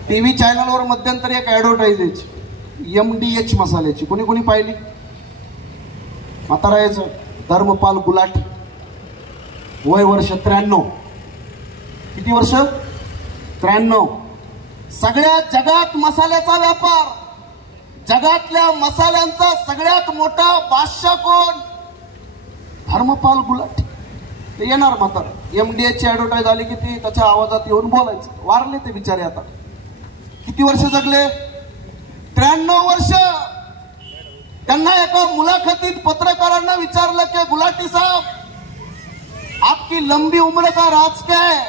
टीव्ही चॅनलवर मध्यंतरी एक ऍडव्हर्टाईज यायची MDH मसाल्याची, कोणी कोणी पाहिली? म्हातारा यायचं धर्मपाल गुलाटी, वय वर्ष 93. किती वर्ष? 93. सगळ्या जगात मसाल्याचा व्यापार, जगातल्या मसाल्यांचा सगळ्यात मोठा बादशाह कोण? धर्मपाल गुलाटी. ते येणार म्हातारा, MDH ची ऍडव्हर्टाईज आली की ती त्याच्या आवाजात येऊन बोलायचं. वारले ते बिचारे. आता किती वर्ष जगले? 93 वर्ष. त्यांना एका मुलाखतीत पत्रकारांना विचारलं की गुलाटी साहब, आपकी लंबी उम्र का राज क्या है?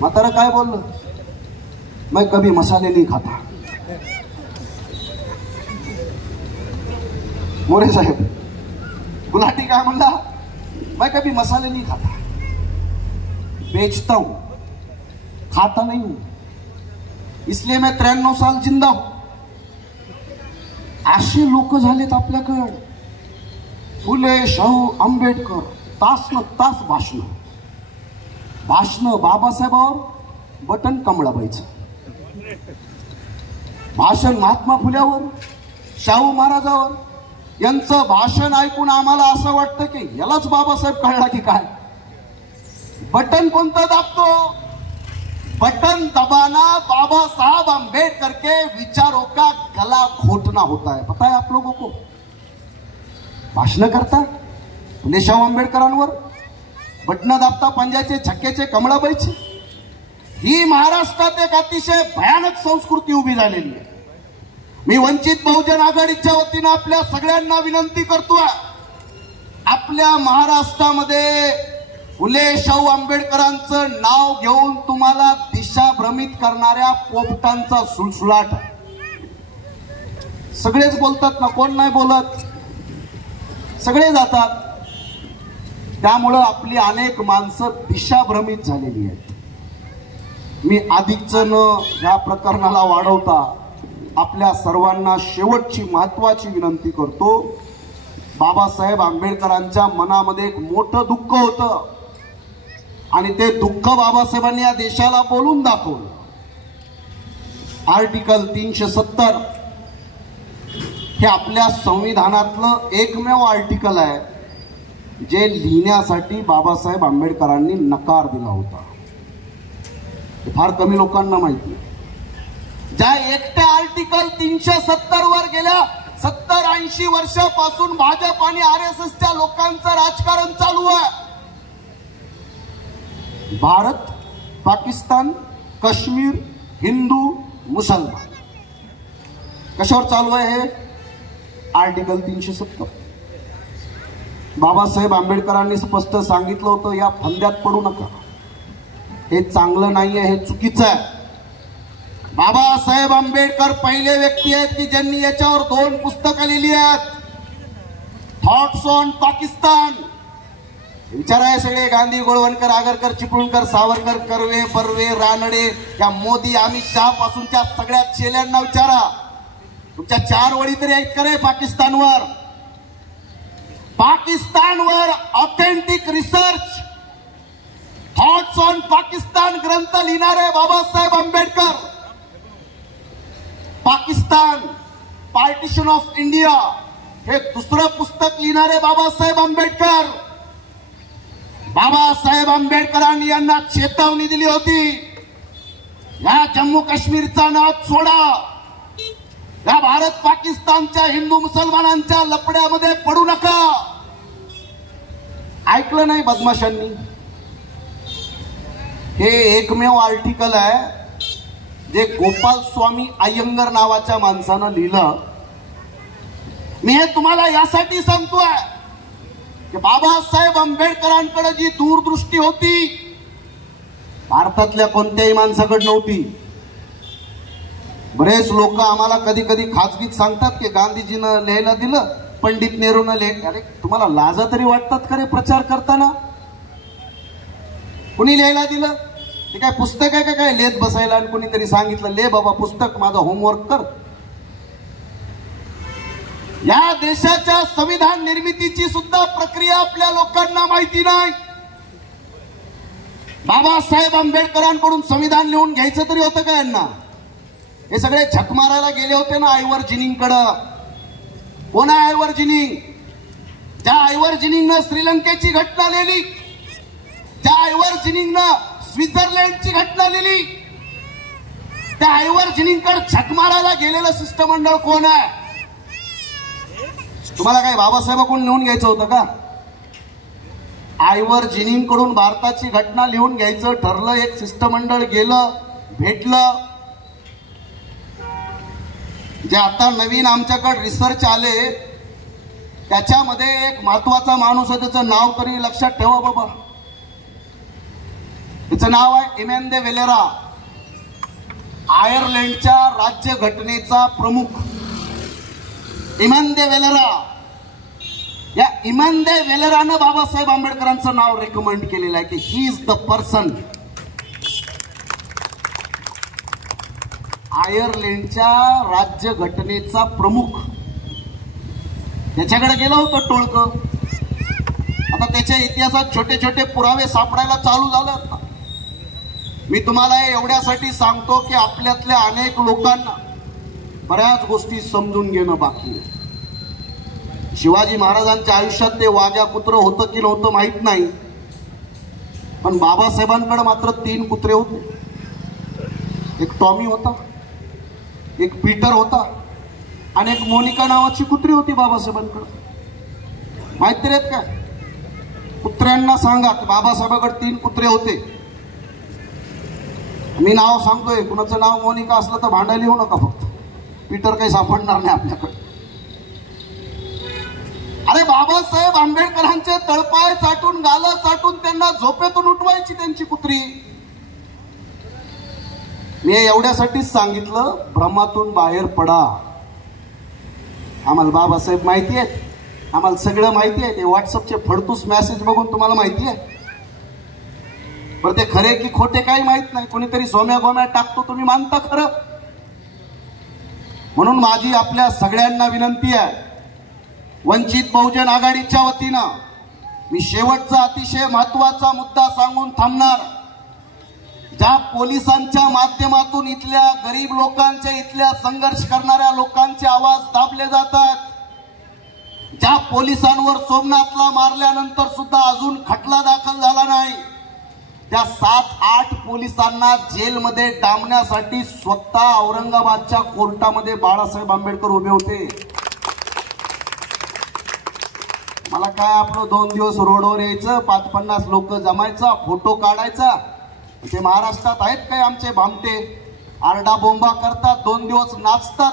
म्हातारा काय बोललं? मैं कभी मसाले नहीं खाता. मोरे साहेब, गुलाटी काय म्हणला? मैं कभी मसाले नहीं खाता, बेचता हूं, खाता नहीं हूं, इसलिए मैं 93 साल जिंदा हूं. असे लोक झालेत आपल्याकडे. फुले, शाहू, आंबेडकर, तास न तास भाषण बाबासाहेबावर, बटन कमळाबाईचं. भाषण महात्मा फुल्यावर, शाहू महाराजावर. यांचं भाषण ऐकून आम्हाला असं वाटतं की यालाच बाबासाहेब कळला की काय. बटन कोणतं दाबतो? बटन दबाना बाबा साहब अम्बेडकर के विचारों का गला घोटना होता है. पता है आप लोगों को? भाषण करता फुले शाहू आंबेडकरांवर, बटन दाबता पंजाचे छक्क्याचे कमळाबाईचे. ही महाराष्ट्रात एक अतिशय भयानक संस्कृती उभी झालेली आहे. मी वंचित बहुजन आघाडीच्या वतीनं आपल्या सगळ्यांना विनंती करतोय, आपल्या महाराष्ट्रामध्ये फुले शाहू आंबेडकरांचं नाव घेऊन तुम्हाला दिशाभ्रमित करणाऱ्या पोपटांचा सुळसुळाट. सगळेच बोलतात ना, कोण नाही बोलत? सगळे जातात. त्यामुळं आपली अनेक माणसं दिशाभ्रमित झालेली आहेत. मी अधिकचं न या प्रकरणाला वाढवता आपल्या सर्वांना शेवटची महत्वाची विनंती करतो. बाबासाहेब आंबेडकरांच्या मनामध्ये एक मोठं दुःख होतं आणि ते दुःख बाबासाहेबांनी या देशाला बोलून दाखवलं. आर्टिकल 370 हे आपल्या संविधानातलं एकमेव आर्टिकल आहे जे लिहिण्यासाठी बाबासाहेब आंबेडकरांनी नकार दिला होता. फार कमी लोकांना माहिती आहे. ज्या एकट्या आर्टिकल 370 वर गेल्या 70-80 वर्षापासून भाजप आणि RSSच्या लोकांचं राजकारण चालू आहे. भारत, पाकिस्तान, काश्मीर, हिंदू, मुसलमान, कशावर चालू आहे हे? आर्टिकल 370. बाबासाहेब आंबेडकरांनी स्पष्ट सांगितलं होतं, या फंद्यात पडू नका, हे चांगलं नाहीये, हे चुकीचं आहे. बाबासाहेब आंबेडकर पहिले व्यक्ती आहेत की ज्यांनी याच्यावर 2 पुस्तकं लिहिली आहेत. Thoughts on Pakistan. विचाराय सगळे गांधी, गोळवणकर, आगरकर, चिपळूणकर, सावरकर, कर्वे, बर्वे, रानडे, या मोदी, अमित शहा पासूनच्या सगळ्या चेल्यांना विचारा, तुमच्या 4 वळी तरी आहेत करे पाकिस्तानवर? पाकिस्तानवर authentic research thoughts on Pakistan ग्रंथ लिहिणारे Babasaheb Ambedkar, Pakistan partition of India हे दुसरं पुस्तक लिहिणारे बाबासाहेब आंबेडकर. बाबासाहेब आंबेडकरांनी यांना चेतावणी दिली होती, या जम्मू काश्मीरचा नाद सोडा, या भारत पाकिस्तानच्या हिंदू मुसलमानांच्या लपड्यामध्ये पडू नका. ऐकलं नाही बदमाशांनी. हे एकमेव आर्टिकल आहे जे गोपाल स्वामी अय्यंगर नावाच्या माणसानं लिहिलं. मी हे तुम्हाला यासाठी सांगतोय की बाबासाहेब आंबेडकरांकडे जी दूरदृष्टी होती भारतातल्या कोणत्याही माणसाकडे नव्हती. बरेच लोक आम्हाला कधी कधी खाजगीत सांगतात की गांधीजीनं लिहायला दिलं, पंडित नेहरूनं लिहायला. अरे तुम्हाला लाजा तरी वाटतात का रे प्रचार करताना? कुणी लिहायला दिलं? ते काय पुस्तक आहे का काय लिहित बसायला? आणि कुणीतरी सांगितलं ले बाबा पुस्तक, माझं होमवर्क कर. या देशाच्या संविधान निर्मितीची सुद्धा प्रक्रिया आपल्या लोकांना माहिती नाही. बाबासाहेब आंबेडकरांकडून संविधान लिहून घ्यायचं तरी होतं का यांना? हे सगळे झक मारायला गेले होते ना आयवर जिनिंगकडं. कोण आहे आयवर जिनिंग? ज्या आयवर जिनिंगनं श्रीलंकेची घटना लिहिली, ज्या आयवर जिनिंगनं स्वित्झर्लंडची घटना लिहिली, त्या आयवर जिनिंगकडे झक मारायला गेलेलं शिष्टमंडळ कोण आहे? तुम्हाला काय बाबासाहेबांकडून लिहून घ्यायचं होतं का? आयवर जिनिंग कडून भारताची घटना लिहून घ्यायचं ठरलं. एक शिष्टमंडळ गेलं, भेटलं. जे आता नवीन आमच्याकडे रिसर्च आले त्याच्यामध्ये एक महत्वाचा माणूस आहे, त्याचं नाव तरी लक्षात ठेवा बाबा. त्याचं नाव आहे इमेंदे वेलेरा, आयर्लंडच्या राज्य घटनेचा प्रमुख. इमेंदे वेलेरा, या इमेंदे वेलेरानं बाबासाहेब आंबेडकरांचं नाव रेकमेंड केलेलं आहे की ही इज द पर्सन. आयर्लंडच्या राज्य घटनेचा प्रमुख, त्याच्याकडे गेलं होतं टोळकं. आता त्याच्या इतिहासात छोटे छोटे पुरावे सापडायला चालू झालं. मी तुम्हाला एवढ्यासाठी सांगतो की आपल्यातल्या अनेक लोकांना बऱ्याच गोष्टी समजून घेणं बाकी आहे. शिवाजी महाराजांच्या आयुष्यात ते वाघ्या कुत्र होतं की नव्हतं माहित नाही, पण बाबासाहेबांकडे मात्र 3 कुत्रे होते. एक टॉमी होता, एक पीटर होता आणि एक मोनिका नावाची कुत्री होती बाबासाहेबांकडे. माहिती आहेत का? कुत्र्यांना सांगा की बाबासाहेबांकडे 3 कुत्रे होते. मी नाव सांगतोय, कुणाचं नाव मोनिका असलं तर भांडायला येऊ नका फक्त. पीटर काही सापडणार नाही आपल्याकडे. अरे बाबासाहेब आंबेडकरांचे तळपाय चाटून, गालं चाटून त्यांना झोपेतून उठवायची त्यांची कुत्री. मी एवढ्यासाठीच सांगितलं, भ्रमातून बाहेर पडा. आम्हाला बाबासाहेब माहिती आहे, आम्हाला सगळं माहिती आहे. ते व्हॉट्सअपचे फडतूस मेसेज बघून तुम्हाला माहिती आहे, पण ते खरे की खोटे काही माहित नाही. कोणीतरी सोम्या गोम्या टाकतो, तुम्ही मानता खरं. म्हणून माझी आपल्या सगळ्यांना विनंती आहे, वंचित बहुजन आघाडीच्या वतीनं मी शेवटचा अतिशय महत्वाचा मुद्दा सांगून थांबणार. ज्या पोलिसांच्या माध्यमातून इथल्या गरीब लोकांचे, इथल्या संघर्ष करणाऱ्या लोकांचे आवाज दाबले जातात, ज्या पोलिसांवर सोमनाथला मारल्यानंतर सुद्धा अजून खटला दाखल झाला नाही, त्या 7-8 पोलिसांना जेलमध्ये डांबण्यासाठी स्वतः औरंगाबादच्या कोर्टामध्ये बाळासाहेब आंबेडकर उभे होते. मला काय आपलं 2 दिवस रोडवर यायचं, 5-50 लोक जमायचा, फोटो काढायचा. ते महाराष्ट्रात आहेत काय आमचे भामटे, आरडा बोंबा करतात, 2 दिवस नाचतात.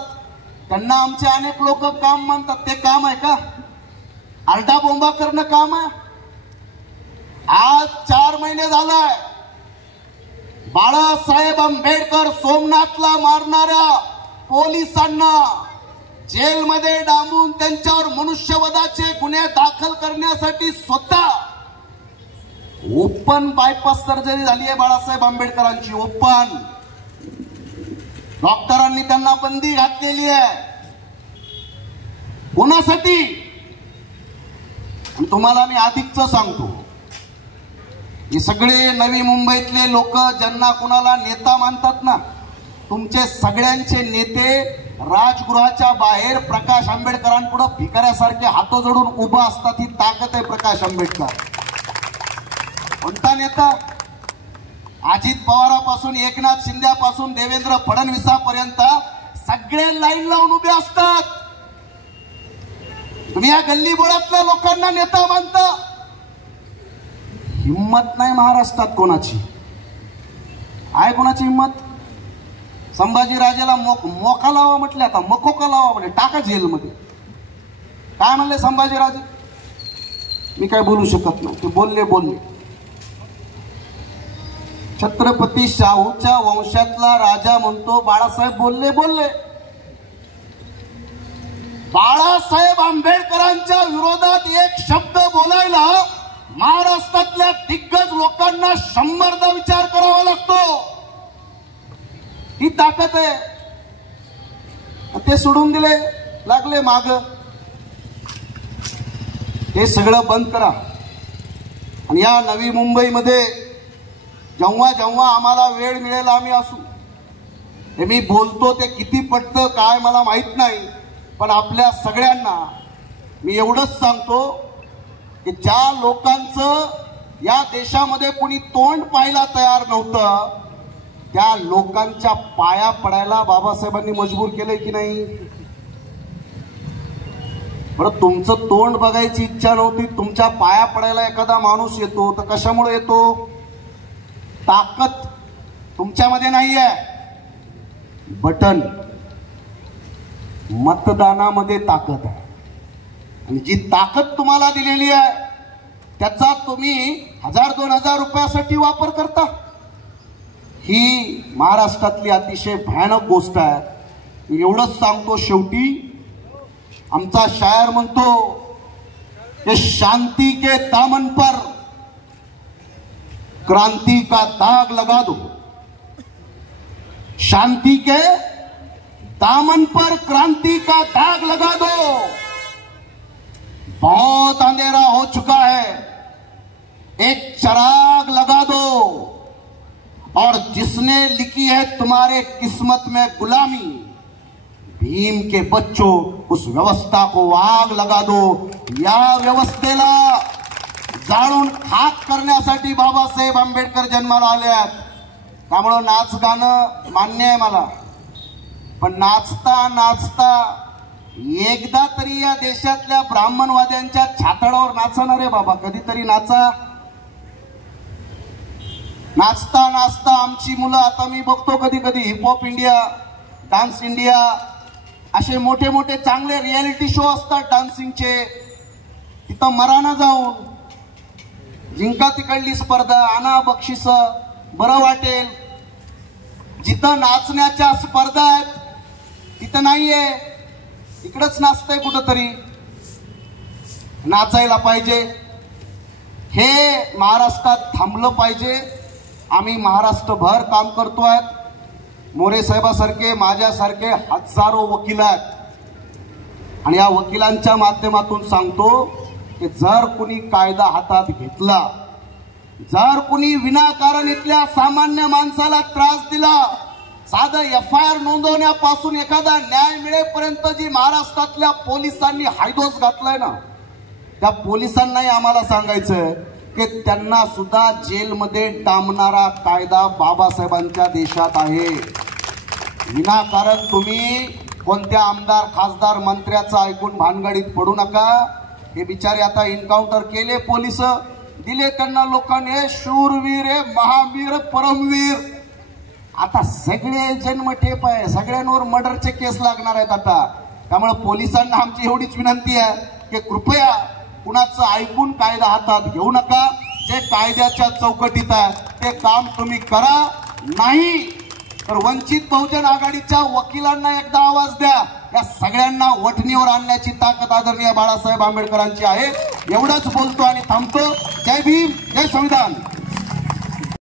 त्यांना आमचे अनेक लोक काम मानतात. ते काम आहे का? आरडा बोंबा करणं काम आहे? आज 4 महिने झालाय बाळासाहेब आंबेडकर सोमनाथला मारणाऱ्या पोलिसांना जेलमध्ये डांबून त्यांच्यावर मनुष्यवधाचे गुन्हे दाखल करण्यासाठी स्वतः ओपन बायपास सर्जरी झाली आहे बाळासाहेब आंबेडकरांची. ओपन. डॉक्टरांनी त्यांना बंदी घातलेली आहे. कोणासाठी? आणि तुम्हाला मी अधिकच सांगतो, हे सगळे नवी मुंबईतले लोक ज्यांना कुणाला नेता मानतात ना, तुमचे सगळ्यांचे नेते राजगृहाच्या बाहेर प्रकाश आंबेडकरांपुढे भिकाऱ्यासारखे हात जोडून उभा असतात. ही ताकद आहे प्रकाश आंबेडकर. कोणता नेता? अजित पवारापासून एकनाथ शिंदेपासून देवेंद्र फडणवीसापर्यंत सगळे लाईन लावून उभे असतात. तुम्ही या गल्ली बोळातल्या लोकांना नेता मानता. हिम्मत नाही महाराष्ट्रात कोणाची. आहे कोणाची हिम्मत? संभाजीराजेला मोका लावा म्हटले, आता मकोका लावा म्हटले, टाका जेलमध्ये. काय म्हणले संभाजीराजे? मी काय बोलू शकत नाही, ते बोलले. छत्रपती शाहूच्या वंशातला राजा म्हणतो बाळासाहेब बोलले. बाळासाहेब आंबेडकरांच्या विरोधात एक शब्द बोलायला महाराष्ट्रातल्या दिग्गज लोकांना 100दा विचार करावा लागतो. ही ताकद आहे. ते सोडून दिले, लागले माग. हे सगळं बंद करा. आणि या नवी मुंबईमध्ये जेव्हा जेव्हा आम्हाला वेळ मिळेल आम्ही असू. हे मी बोलतो ते किती पटतं काय मला माहित नाही, पण आपल्या सगळ्यांना मी एवढंच सांगतो की ज्या लोकांचं या देशामध्ये कोणी तोंड पाहायला तयार नव्हतं, त्या लोकांच्या पाया पडायला बाबासाहेबांनी मजबूर केलंय की नाही? बरं, तुमचं तोंड बघायची इच्छा नव्हती, तुमच्या पाया पडायला एखादा माणूस येतो तर कशामुळे येतो? ताकद तुमच्यामध्ये नाही आहे, बटन. मतदानामध्ये ताकद आहे. आणि जी ताकद तुम्हाला दिलेली आहे त्याचा तुम्ही 1000-2000 रुपयासाठी वापर करता. ही महाराष्ट्रातली अतिशय भयानक गोष्ट आहे. मी एवढंच सांगतो शेवटी, आमचा शायर म्हणतो कि शांति के दामन पर क्रांति का दाग लगा दो. शांति के दामन पर क्रांति का दाग लगा दो. बहुत अंधेरा हो चुका है, एक चिराग लगा दो. और जिसने लिखी है तुम्हारे किस्मत में गुलामी, भीम के बच्चों उस व्यवस्था को आग लगा दो. या व्यवस्थेला जाळून खाक करण्यासाठी बाबासाहेब आंबेडकर जन्माला आले आहेत. त्यामुळे नाच गाणं मान्य आहे मला, पण नाचता नाचता एकदा तरी या देशातल्या ब्राह्मणवाद्यांच्या छातडावर नाचणार आहे बाबा. कधीतरी नाचा. नाचता नाचता आमची मुलं, आता मी बघतो कधी कधी हिपहॉप इंडिया, डान्स इंडिया, असे मोठे मोठे चांगले रियालिटी शो असतात डान्सिंगचे. तिथं मराना जाऊन जिंका तिकडली स्पर्धा, आणा बक्षीस, बरं वाटेल. जिथं नाचण्याच्या स्पर्धा आहेत तिथं नाहीये, इकडंच नाचतंय कुठंतरी. नाचायला पाहिजे. हे महाराष्ट्रात थांबलं पाहिजे. आम्ही महाराष्ट्रभर काम करतोय. मोरे साहेबासारखे, माझ्यासारखे हजारो वकील आहेत. आणि या वकिलांच्या माध्यमातून सांगतो की जर कुणी कायदा हातात घेतला, जर कुणी विनाकारण इथल्या सामान्य माणसाला त्रास दिला, साधं FIR नोंदवण्यापासून एखादा न्याय मिळेपर्यंत जी महाराष्ट्रातल्या पोलिसांनी हायदोस घातलाय ना, त्या पोलिसांनाही आम्हाला सांगायचंय की त्यांना सुद्धा जेलमध्ये डांबणारा कायदा बाबासाहेबांच्या देशात आहे. विनाकारण तुम्ही कोणत्या आमदार, खासदार, मंत्र्याचं ऐकून भानगडीत पडू नका. हे बिचारे आता एन्काउंटर केले, पोलिस दिले त्यांना लोकांनी, शूरवीर आहे, महावीर, परमवीर. आता सगळे जन्मठेप आहे, सगळ्यांवर मर्डरचे केस लागणार आहेत आता. त्यामुळे पोलिसांना आमची एवढीच विनंती आहे की कृपया कुणाचं ऐकून कायदा हातात घेऊ नका. जे कायद्याच्या चौकटीत आहे ते काम तुम्ही करा. नाही तर वंचित बहुजन आघाडीच्या वकिलांना एकदा आवाज द्या. या सगळ्यांना वठणीवर आणण्याची ताकद आदरणीय बाळासाहेब आंबेडकरांची आहे. एवढंच बोलतो आणि थांबतो. जय भीम, जय संविधान.